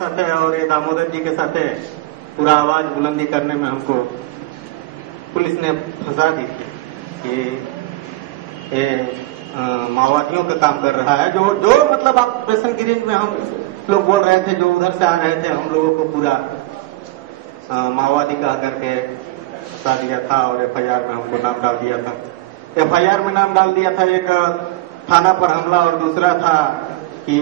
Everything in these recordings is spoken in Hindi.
साथ है और ये दामोदर जी के साथ है पूरा आवाज बुलंदी करने में हमको पुलिस ने फंसा दी थी कि ये माओवादियों का काम कर रहा है। जो मतलब ऑपरेशन ग्रीन में हम लोग बोल रहे थे, जो उधर से आ रहे थे, हम लोगों को पूरा माओवादी कहा करके फंसा दिया था और एफआईआर में हमको नाम डाल दिया था। एफआईआर में नाम डाल दिया था, एक थाना पर हमला और दूसरा था कि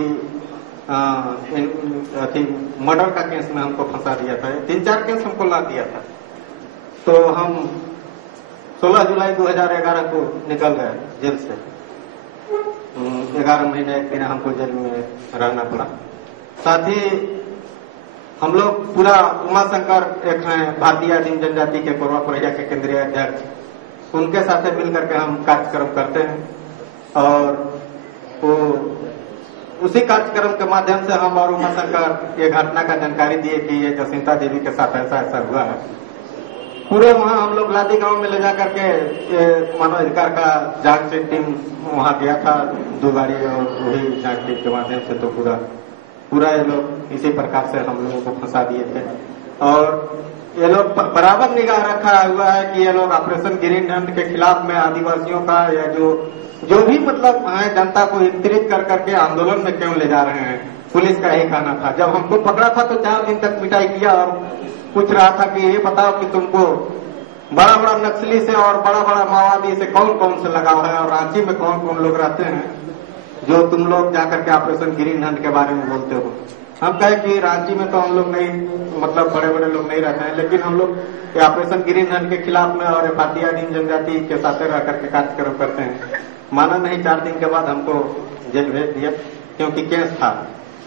मर्डर का केस में हमको फंसा दिया था। 3-4 केस हमको ला दिया था। तो हम 16 जुलाई 2011 को निकल गए जेल से। 11 महीने एक दिन हमको जेल में रहना पड़ा। साथ ही हम लोग पूरा उमा शंकर एक हैं भारतीय आदिम जनजाति के कोरवा पुरैया के केंद्रीय अध्यक्ष, उनके साथ मिल करके हम कार्यक्रम करते हैं और वो उसी कार्यक्रम के माध्यम से हम और उमा शंकर ये घटना का जानकारी दिए कि ये जसिंता देवी के साथ ऐसा ऐसा हुआ है। पूरे वहाँ हम लोग लादी गांव में ले जा करके मानवाधिकार का जांच टीम वहाँ गया था 2 गाड़ी, और वही जांच टीम के माध्यम से तो पूरा ये लोग इसी प्रकार से हम लोगों को फंसा दिए थे। और ये लोग बराबर निगाह रखा हुआ है कि ये लोग ऑपरेशन ग्रीन हंट के खिलाफ में आदिवासियों का या जो भी मतलब है जनता को एकत्रित कर करके आंदोलन में क्यों ले जा रहे हैं। पुलिस का यही कहना था। जब हमको पकड़ा था तो 4 दिन तक पिटाई किया और पूछ रहा था कि ये बताओ कि तुमको बड़ा बड़ा नक्सली से और बड़ा बड़ा माओवादी से कौन कौन से लगाव है और रांची में कौन कौन लोग रहते हैं जो तुम लोग जाकर के ऑपरेशन ग्रीन हंट के बारे में बोलते हो। हम कहे कि रांची में तो हम लोग नहीं, मतलब बड़े बड़े लोग नहीं रहते हैं, लेकिन हम लोग ऑपरेशन ग्रीन हंट के खिलाफ में और भारतीय आदिम जनजाति के साथ रह करके कार्यक्रम करते हैं। माना नहीं, 4 दिन के बाद हमको जेल भेज दिया क्योंकि केस था।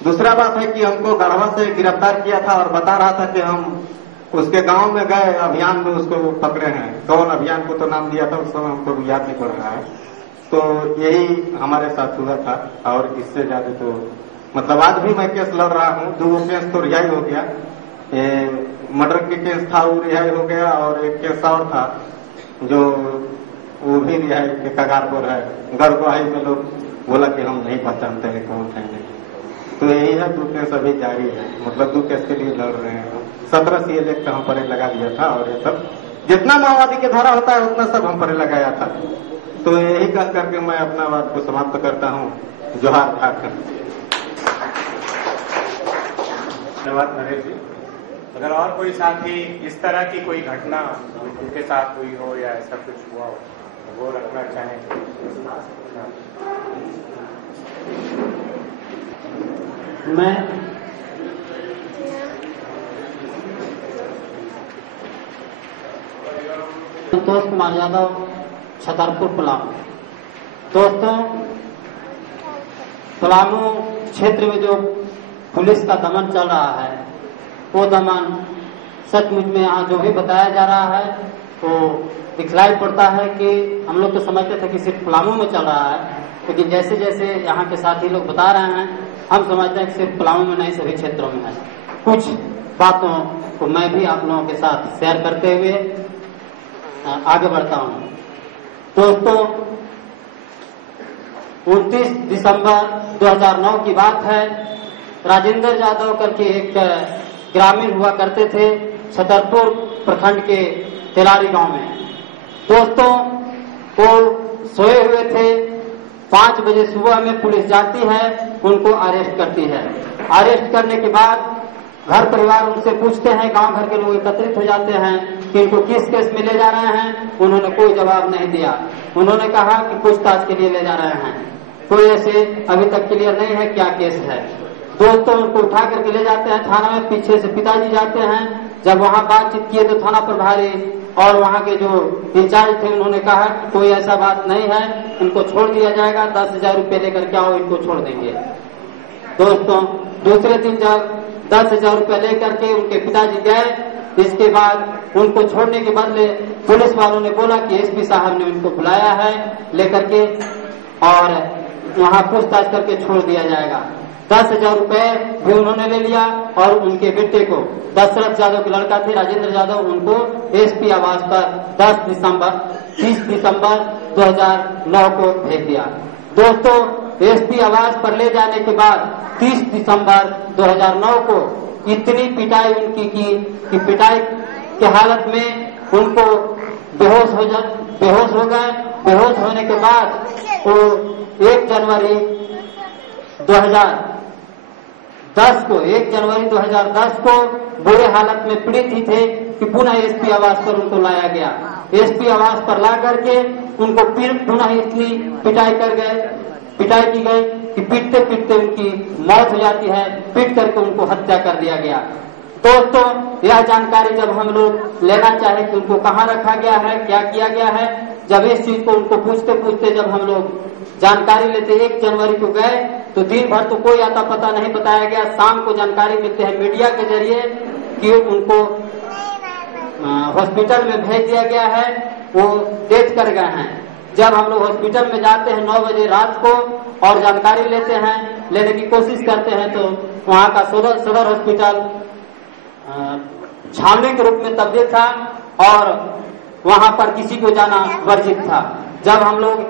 दूसरा बात है कि हमको गढ़वा से गिरफ्तार किया था और बता रहा था कि हम उसके गांव में गए, अभियान में उसको पकड़े हैं। कौन अभियान को तो नाम दिया था, उस समय हमको याद नहीं पड़ रहा है। तो यही हमारे साथ हुआ था और इससे ज्यादा तो मतलब आज भी मैं केस लड़ रहा हूँ। 2 केस तो रिहाई हो गया, मर्डर के केस था वो रिहाई हो गया और एक केस और था जो वो भी रिहाई के कगार पर है। गढ़वाही में लोग बोला कि हम नहीं पहचानते हैं कौन है नहीं। तो यही है, 2 केस अभी जारी है, मतलब 2 केस के लिए लड़ रहे हैं। 17 CL एक्ट हम पर लगा दिया था और ये सब जितना माओवादी के धारा होता है उतना सब हम पर लगाया था। तो यही कह करके मैं अपना बात को समाप्त करता हूँ। जोहार झारखंड। धन्यवाद नरेश जी। अगर और कोई साथी इस तरह की कोई घटना उनके साथ हुई हो या ऐसा कुछ हुआ हो तो वो रखना चाहें। मैं संतोष कुमार यादव, छतरपुर पलामू। दोस्तों, पलामू क्षेत्र में जो पुलिस का दमन चल रहा है वो दमन सचमुच में यहाँ जो भी बताया जा रहा है तो दिखलाई पड़ता है कि हम लोग तो समझते थे कि सिर्फ पलामू में चल रहा है, लेकिन जैसे जैसे यहाँ के साथी लोग बता रहे हैं हम समझते हैं कि सिर्फ पलामू में नहीं सभी क्षेत्रों में है। कुछ बातों को मैं भी आप लोगों के साथ शेयर करते हुए आगे बढ़ता हूँ। दोस्तों, 29 दिसंबर 2009 की बात है। राजेंद्र यादव करके एक ग्रामीण हुआ करते थे छतरपुर प्रखंड के तेलारी गांव में। दोस्तों, वो सोए हुए थे। 5 बजे सुबह में पुलिस जाती है, उनको अरेस्ट करती है। अरेस्ट करने के बाद घर परिवार उनसे पूछते हैं, गांव भर के लोग एकत्रित हो जाते हैं कि इनको किस केस में ले जा रहे हैं। उन्होंने कोई जवाब नहीं दिया। उन्होंने कहा कि पूछताछ के लिए ले जा रहे हैं। कोई ऐसे अभी तक क्लियर नहीं है क्या केस है। दोस्तों, उनको उठा करके ले जाते हैं थाना में। पीछे से पिताजी जाते हैं। जब वहाँ बातचीत किए तो थाना प्रभारी और वहाँ के जो इंचार्ज थे उन्होंने कहा कि कोई ऐसा बात नहीं है, इनको छोड़ दिया जाएगा, 10,000 रुपये लेकर के आओ, इनको छोड़ देंगे। दोस्तों, दूसरे दिन जब 10,000 रुपये लेकर के उनके पिताजी गए, इसके बाद उनको छोड़ने के बदले पुलिस वालों ने बोला कि SP साहब ने उनको बुलाया है लेकर के और वहाँ पूछताछ करके छोड़ दिया जाएगा। 10,000 रुपये भी उन्होंने ले लिया और उनके बेटे को, दशरथ यादव के लड़का थे राजेंद्र यादव, उनको SP आवास पर 30 दिसंबर 2009 को भेज दिया। दोस्तों, SP आवास पर ले जाने के बाद 30 दिसंबर 2009 को इतनी पिटाई उनकी की कि पिटाई के हालत में उनको बेहोश हो गए। बेहोश होने के बाद वो 1 जनवरी 2010 को बुरे हालत में पीड़ित ही थे कि पुनः एसपी आवास पर उनको लाया गया। एसपी आवास पर ला करके उनको पुनः इतनी पिटाई की गई कि पीटते पीटते उनकी मौत हो जाती है। पीट करके उनको हत्या कर दिया गया। दोस्तों, यह जानकारी जब हम लोग लेना चाहे कि उनको कहाँ रखा गया है, क्या किया गया है, जब इस चीज को उनको पूछते जब हम लोग जानकारी लेते 1 जनवरी को गए तो दिन भर तो कोई आता पता नहीं बताया गया। शाम को जानकारी मिलते हैं मीडिया के जरिए कि उनको हॉस्पिटल में भेज दिया गया है, वो डेथ कर गए हैं। जब हम लोग हॉस्पिटल में जाते हैं 9 बजे रात को और जानकारी लेने की कोशिश करते हैं तो वहाँ का सदर हॉस्पिटल छावनी के रूप में तब्दील था और वहाँ पर किसी को जाना वर्जित था। जब हम लोग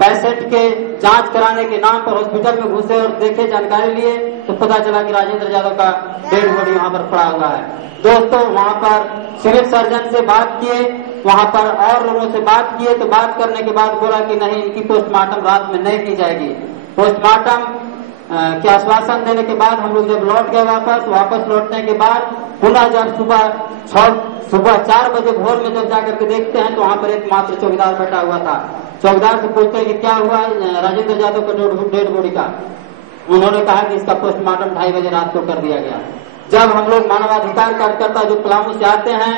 पैसेट के जांच कराने के नाम पर हॉस्पिटल में घुसे और देखे, जानकारी लिए तो पता चला कि राजेंद्र यादव का डेड बॉडी वहाँ पर पड़ा हुआ है। दोस्तों, वहाँ पर सिविल सर्जन से बात किए, वहाँ पर और लोगों से बात किए तो बात करने के बाद बोला कि नहीं, इनकी पोस्टमार्टम रात में नहीं की जाएगी। पोस्टमार्टम के आश्वासन देने के बाद हम लोग जब लौट गए वापस लौटने के बाद पुनः जब सुबह 4 बजे भोर में जब जाकर के देखते हैं तो वहाँ पर एक मात्र चौकीदार बैठा हुआ था। चौकीदार से पूछते हैं कि क्या हुआ राजेंद्र यादव का डेड बॉडी का। उन्होंने कहा कि इसका पोस्टमार्टम 2:30 बजे रात को कर दिया गया। जब हम लोग मानवाधिकार कार्यकर्ता जो पलामू से आते हैं,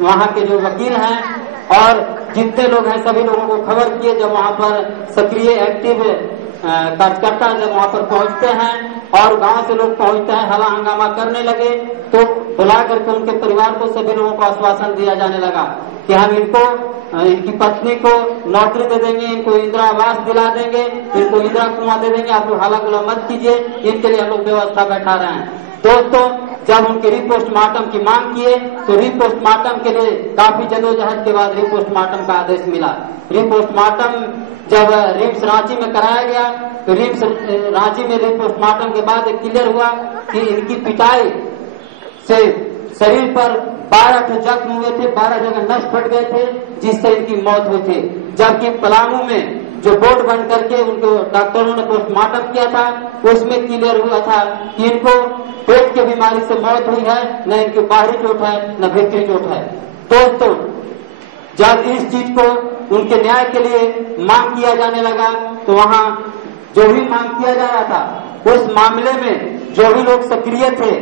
वहाँ के जो वकील हैं और जितने लोग हैं सभी लोगों को खबर किए। जब वहाँ पर सक्रिय एक्टिव कार्यकर्ता जब वहाँ पर पहुँचते हैं और गांव से लोग पहुँचते हैं, हला हंगामा करने लगे तो बुला करके उनके परिवार को सभी लोगों को आश्वासन दिया जाने लगा कि हम इनकी पत्नी को नौकरी दे देंगे, इनको इंदिरा आवास दिला देंगे, इनको इंदिरा कुआं दे देंगे, आप लोग हाला गुला मत कीजिए, इनके लिए हम लोग व्यवस्था बैठा रहे हैं। दोस्तों, जब उनके रिपोस्टमार्टम की मांग किए तो रिपोस्टमार्टम के लिए काफी जदोजहद के बाद रिपोस्टमार्टम का आदेश मिला। रिपोस्टमार्टम जब रिम्स रांची में कराया गया तो रिम्स रांची में रिपोस्टमार्टम के बाद एक क्लियर हुआ कि इनकी पिटाई से शरीर पर 12 जख्म हुए थे, 12 जगह नस फट गए थे जिससे इनकी मौत हुई थी। जबकि पलामू में जो बोर्ड बन करके उनको डॉक्टरों ने पोस्टमार्टम किया था उसमें क्लियर हुआ था कि इनको पेट की बीमारी से मौत हुई है, न इनकी बाहरी चोट है न भीतरी चोट है। दोस्तों, जब इस चीज को उनके न्याय के लिए मांग किया जाने लगा तो वहाँ जो भी मांग किया जा रहा था उस मामले में जो भी लोग सक्रिय थे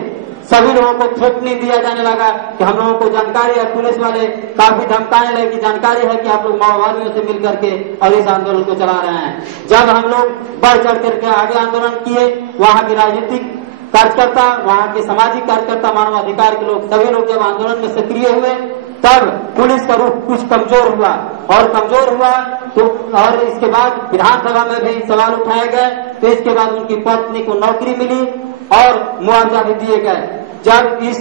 सभी लोगों को थ्रेटनिंग नहीं दिया जाने लगा कि हम लोगों को जानकारी है। पुलिस वाले काफी धमकाने लगे कि जानकारी है कि आप लोग माओवादियों से मिल करके और इस आंदोलन को चला रहे हैं। जब हम लोग बढ़ चढ़ करके आगे आंदोलन किए, वहाँ के राजनीतिक कार्यकर्ता, वहाँ के सामाजिक कार्यकर्ता, मानवाधिकार के लोग सभी लोग जब आंदोलन में सक्रिय हुए तब पुलिस का रुख कुछ कमजोर हुआ तो और इसके बाद विधानसभा में भी सवाल उठाए गए। तो इसके बाद उनकी पत्नी को नौकरी मिली और मुआवजा भी दिए गए। जब इस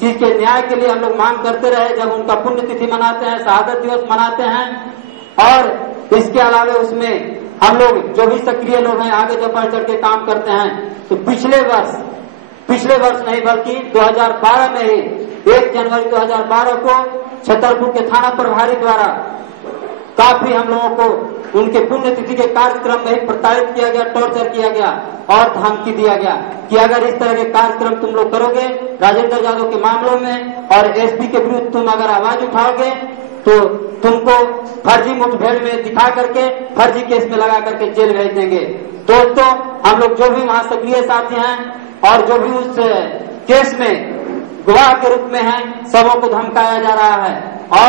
चीज के न्याय के लिए हम लोग मांग करते रहे, जब उनका पुण्यतिथि मनाते हैं, शहादत दिवस मनाते हैं और इसके अलावा उसमें हम लोग जो भी सक्रिय लोग हैं आगे जब बढ़ चढ़ के काम करते हैं तो पिछले वर्ष नहीं बल्कि 2012 में ही 1 जनवरी 2012 को छतरपुर के थाना प्रभारी द्वारा काफी हम लोगों को उनके पुण्यतिथि के कार्यक्रम में ही प्रताड़ित किया गया, टॉर्चर किया गया और धमकी दिया गया कि अगर इस तरह के कार्यक्रम तुम लोग करोगे राजेंद्र यादव के मामलों में और एसपी के विरुद्ध तुम अगर आवाज उठाओगे तो तुमको फर्जी मुठभेड़ में दिखा करके फर्जी केस में लगा करके जेल भेज देंगे। दोस्तों, हम लोग जो भी वहां सक्रिय साथी हैं और जो भी उस केस में गवाह के रूप में हैं, सबों को धमकाया जा रहा है और